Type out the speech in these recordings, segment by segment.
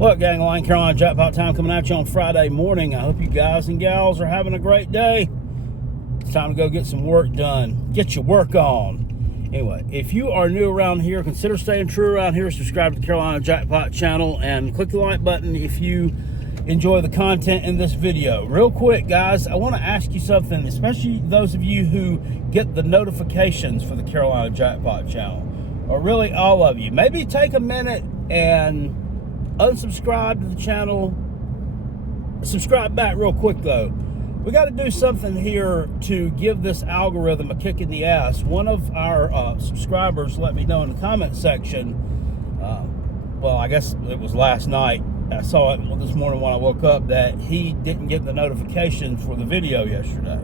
Look, gang, Line Carolina Jackpot time coming at you on Friday morning. I hope you guys and gals are having a great day. It's time to go get some work done. Get your work on. Anyway, if you are new around here, consider staying true around here. Subscribe to the Carolina Jackpot channel and click the like button if you enjoy the content in this video. Real quick, guys, I want to ask you something, especially those of you who get the notifications for the Carolina Jackpot channel, or really all of you. Maybe take a minute and unsubscribe to the channel. Subscribe back real quick, though. We got to do something here to give this algorithm a kick in the ass. One of our subscribers let me know in the comment section, well, I guess it was last night. I saw it this morning when I woke up, that he didn't get the notification for the video yesterday.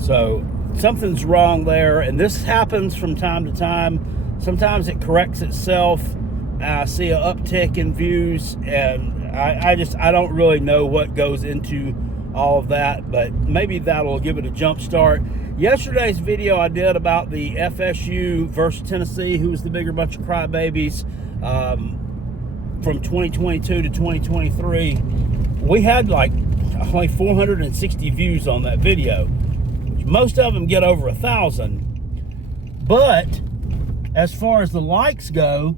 So something's wrong there, and this happens from time to time. Sometimes it corrects itself. I see an uptick in views, and I don't really know what goes into all of that, but maybe that'll give it a jump start. Yesterday's video I did about the FSU versus Tennessee, who was the bigger bunch of crybabies from 2022 to 2023. We had like only 460 views on that video, which most of them get over 1,000. But as far as the likes go,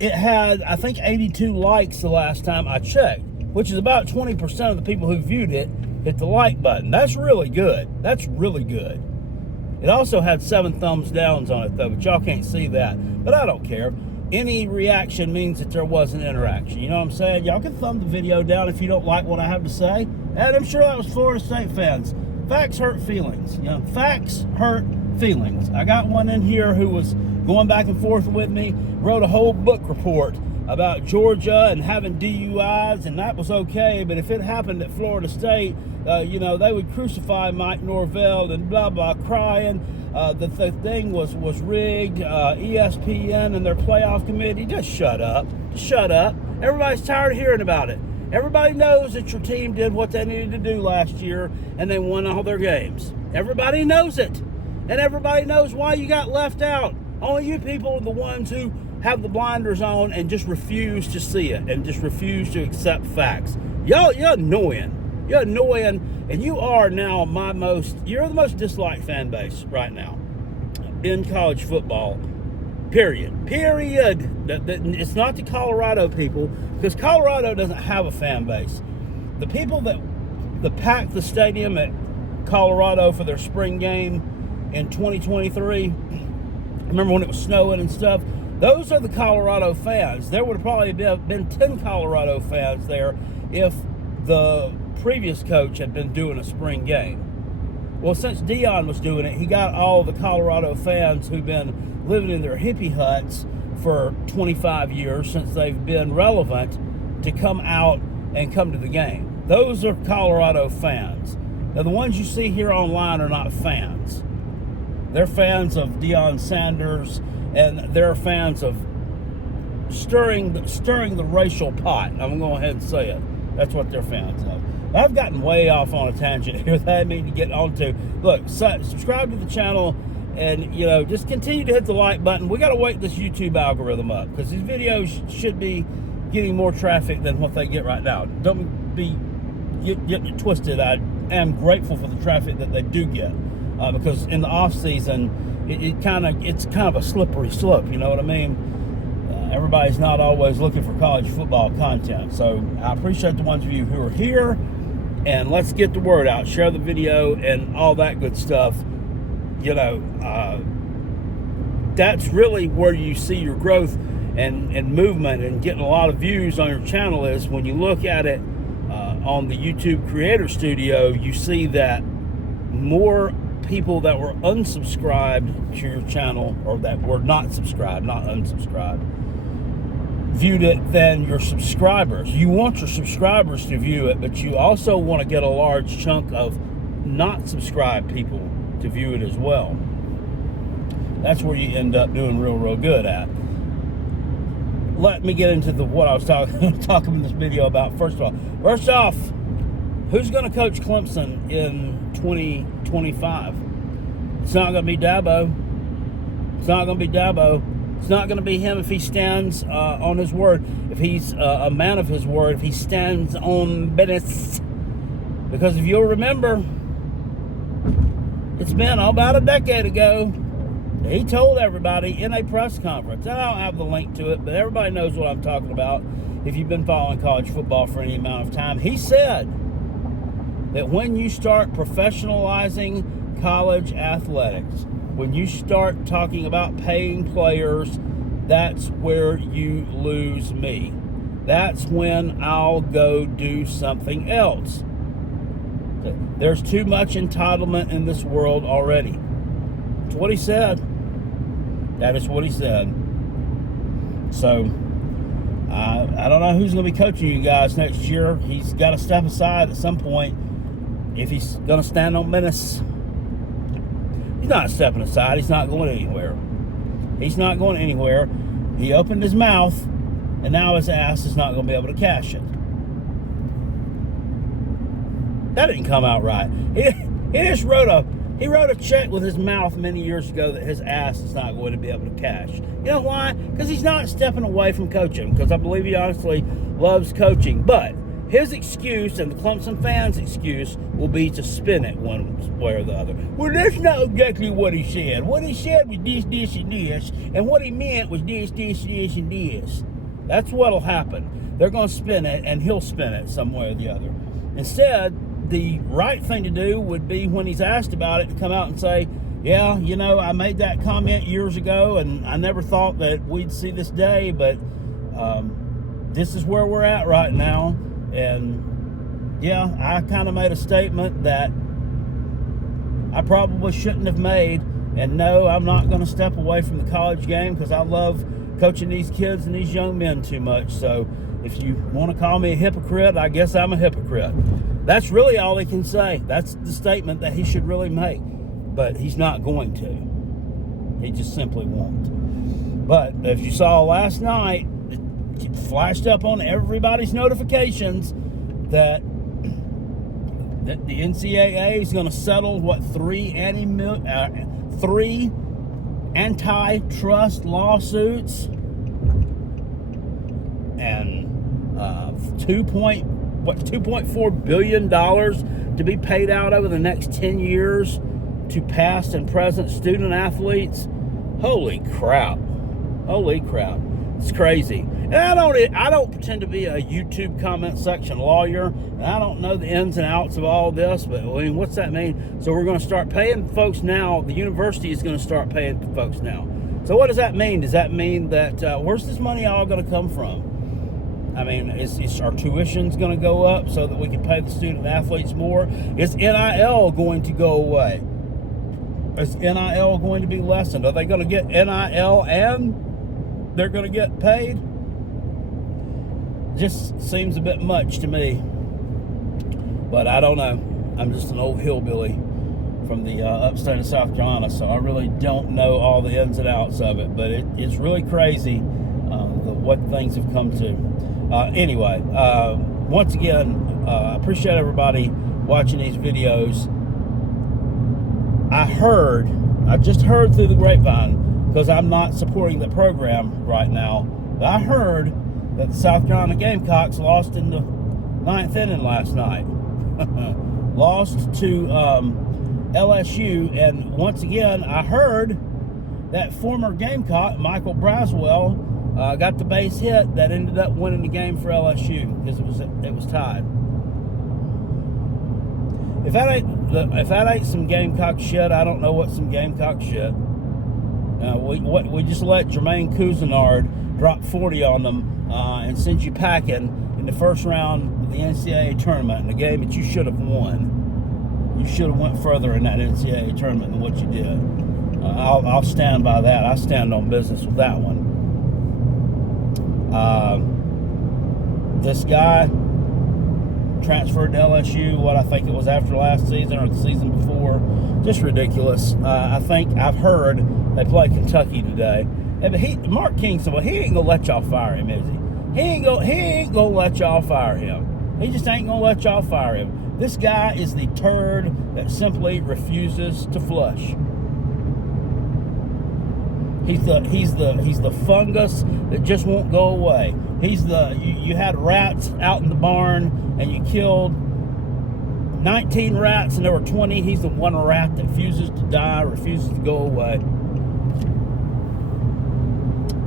it had, I think, 82 likes the last time I checked, which is about 20% of the people who viewed it hit the like button. That's really good. That's really good. It also had 7 thumbs downs on it, though, but y'all can't see that. But I don't care. Any reaction means that there was an interaction. You know what I'm saying? Y'all can thumb the video down if you don't like what I have to say. And I'm sure that was Florida State fans. Facts hurt feelings. You know, facts hurt feelings. I got one in here who was going back and forth with me, wrote a whole book report about Georgia and having DUIs, and that was okay, but if it happened at Florida State, you know, they would crucify Mike Norvell and blah, blah, crying. The thing was rigged. ESPN and their playoff committee, just shut up. Just shut up. Everybody's tired of hearing about it. Everybody knows that your team did what they needed to do last year, and they won all their games. Everybody knows it. And everybody knows why you got left out. Only you people are the ones who have the blinders on and just refuse to see it and just refuse to accept facts. You're annoying. You're annoying, and you are now you're the most disliked fan base right now in college football, period. It's not the Colorado people, because Colorado doesn't have a fan base. The people that packed the stadium at Colorado for their spring game in 2023, remember when it was snowing and stuff? Those are the Colorado fans. There would have probably been 10 Colorado fans there if the previous coach had been doing a spring game. Well, since Dion was doing it, he got all the Colorado fans who've been living in their hippie huts for 25 years since they've been relevant to come out and come to the game. Those are Colorado fans. Now, the ones you see here online are not fans. They're fans of Deion Sanders, and they're fans of stirring the racial pot. I'm going to go ahead and say it. That's what they're fans of. I've gotten way off on a tangent here that I need to get onto. Look, subscribe to the channel, and, you know, just continue to hit the like button. We got to wake this YouTube algorithm up, because these videos should be getting more traffic than what they get right now. Don't be getting it twisted. I am grateful for the traffic that they do get, because in the off season, it's kind of a slippery slope. You know what I mean? Everybody's not always looking for college football content. So I appreciate the ones of you who are here, and let's get the word out. Share the video and all that good stuff. You know, that's really where you see your growth and movement and getting a lot of views on your channel, is when you look at it on the YouTube Creator Studio. You see that more people that were unsubscribed to your channel, or that were not subscribed, not unsubscribed, viewed it than your subscribers. You want your subscribers to view it, but you also want to get a large chunk of not subscribed people to view it as well. That's where you end up doing real good at. Let me get into what I was talking in this video about. First off, who's going to coach Clemson in 2025? It's not going to be Dabo. It's not going to be Dabo. It's not going to be him if he stands on his word, if he's a man of his word, if he stands on business. Because if you'll remember, it's been about a decade ago, he told everybody in a press conference, and I don't have the link to it, but everybody knows what I'm talking about if you've been following college football for any amount of time. He said that when you start professionalizing college athletics, when you start talking about paying players, that's where you lose me. That's when I'll go do something else. There's too much entitlement in this world already. That's what he said. That is what he said. So, I don't know who's going to be coaching you guys next year. He's got to step aside at some point if he's going to stand on business. He's not stepping aside. He's not going anywhere. He's not going anywhere. He opened his mouth, and now his ass is not going to be able to cash it. That didn't come out right. He wrote a check with his mouth many years ago that his ass is not going to be able to cash. You know why? Because he's not stepping away from coaching, because I believe he honestly loves coaching. But his excuse and the Clemson fans' excuse will be to spin it one way or the other. Well, that's not exactly what he said. What he said was this, this, and this, and what he meant was this, this, this, and this. That's what'll happen. They're going to spin it, and he'll spin it some way or the other. Instead, the right thing to do would be, when he's asked about it, to come out and say, yeah, you know, I made that comment years ago, and I never thought that we'd see this day, but this is where we're at right now. And yeah, I kind of made a statement that I probably shouldn't have made. And no, I'm not going to step away from the college game, because I love coaching these kids and these young men too much. So if you want to call me a hypocrite, I guess I'm a hypocrite. That's really all he can say. That's the statement that he should really make. But he's not going to. He just simply won't. But as you saw last night, it flashed up on everybody's notifications that the NCAA is going to settle, three antitrust lawsuits and $2.4 billion to be paid out over the next 10 years to past and present student athletes. Holy crap. It's crazy. And I don't pretend to be a YouTube comment section lawyer, and I don't know the ins and outs of all this, but I mean, what's that mean? So we're going to start paying folks now. The university is going to start paying folks now. So what does that mean? Does that mean that where's this money all going to come from? I mean, is our tuition's going to go up so that we can pay the student athletes more? Is NIL going to go away? Is NIL going to be lessened? Are they going to get NIL and they're going to get paid? Just seems a bit much to me. But I don't know. I'm just an old hillbilly from the upstate of South Carolina, so I really don't know all the ins and outs of it. But it's really crazy what things have come to. Anyway, once again, I appreciate everybody watching these videos. I just heard through the grapevine, because I'm not supporting the program right now, but I heard that the South Carolina Gamecocks lost in the 9th inning last night. Lost to LSU, and once again, I heard that former Gamecock, Michael Braswell, got the base hit that ended up winning the game for LSU, because it was tied. If that ain't some Gamecock shit, I don't know what some Gamecock shit. We just let Jermaine Cousinard drop 40 on them and send you packing in the first round of the NCAA tournament, in a game that you should have won. You should have went further in that NCAA tournament than what you did. I'll stand by that. I stand on business with that one. This guy transferred to LSU, what I think it was after last season or the season before. Just ridiculous. I've heard they play Kentucky today. But Mark King said, well, he ain't gonna let y'all fire him, is he? He ain't gonna let y'all fire him. He just ain't gonna let y'all fire him. This guy is the turd that simply refuses to flush. He's the fungus that just won't go away. You had rats out in the barn and you killed 19 rats and there were 20. He's the one rat that refuses to die, refuses to go away.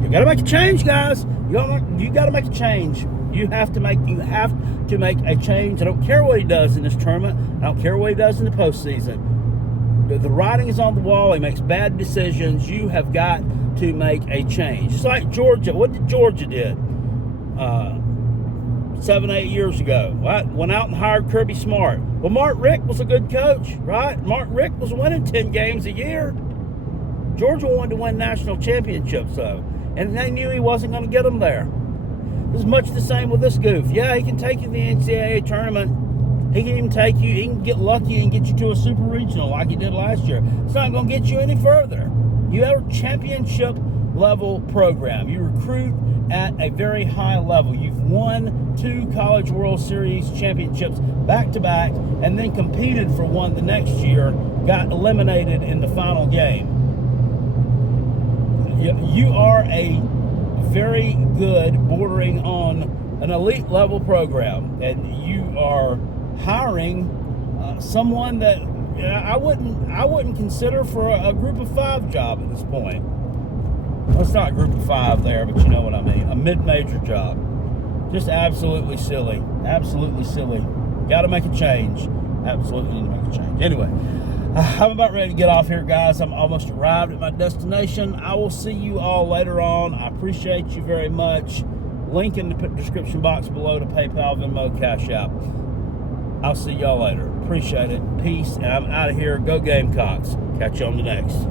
You got to make a change, guys. You got to make a change. You have to make a change. I don't care what he does in this tournament. I don't care what he does in the postseason. The writing is on the wall. He makes bad decisions. You have got to make a change. Just like Georgia. What did Georgia did 7-8 years ago? Right? Went out and hired Kirby Smart. Well, Mark Richt was a good coach, right? Mark Richt was winning 10 games a year. Georgia wanted to win national championships, though. And they knew he wasn't going to get them there. It's much the same with this goof. Yeah, he can take you to the NCAA tournament. He can even take you, he can get lucky and get you to a super regional like he did last year. It's not going to get you any further. You have a championship level program. You recruit at a very high level. You've won 2 College World Series championships back to back and then competed for one the next year, got eliminated in the final game. You are a very good, bordering on an elite level program, and you are hiring someone that I wouldn't consider for a group of 5 job at this point. Well, it's not a group of 5 there, but you know what I mean. A mid-major job. Just absolutely silly. Absolutely silly. Got to make a change. Absolutely need to make a change. Anyway, I'm about ready to get off here, guys. I'm almost arrived at my destination. I will see you all later on. I appreciate you very much. Link in the description box below to PayPal, Venmo, Cash App. I'll see y'all later. Appreciate it. Peace, and I'm out of here. Go Gamecocks. Catch you on the next.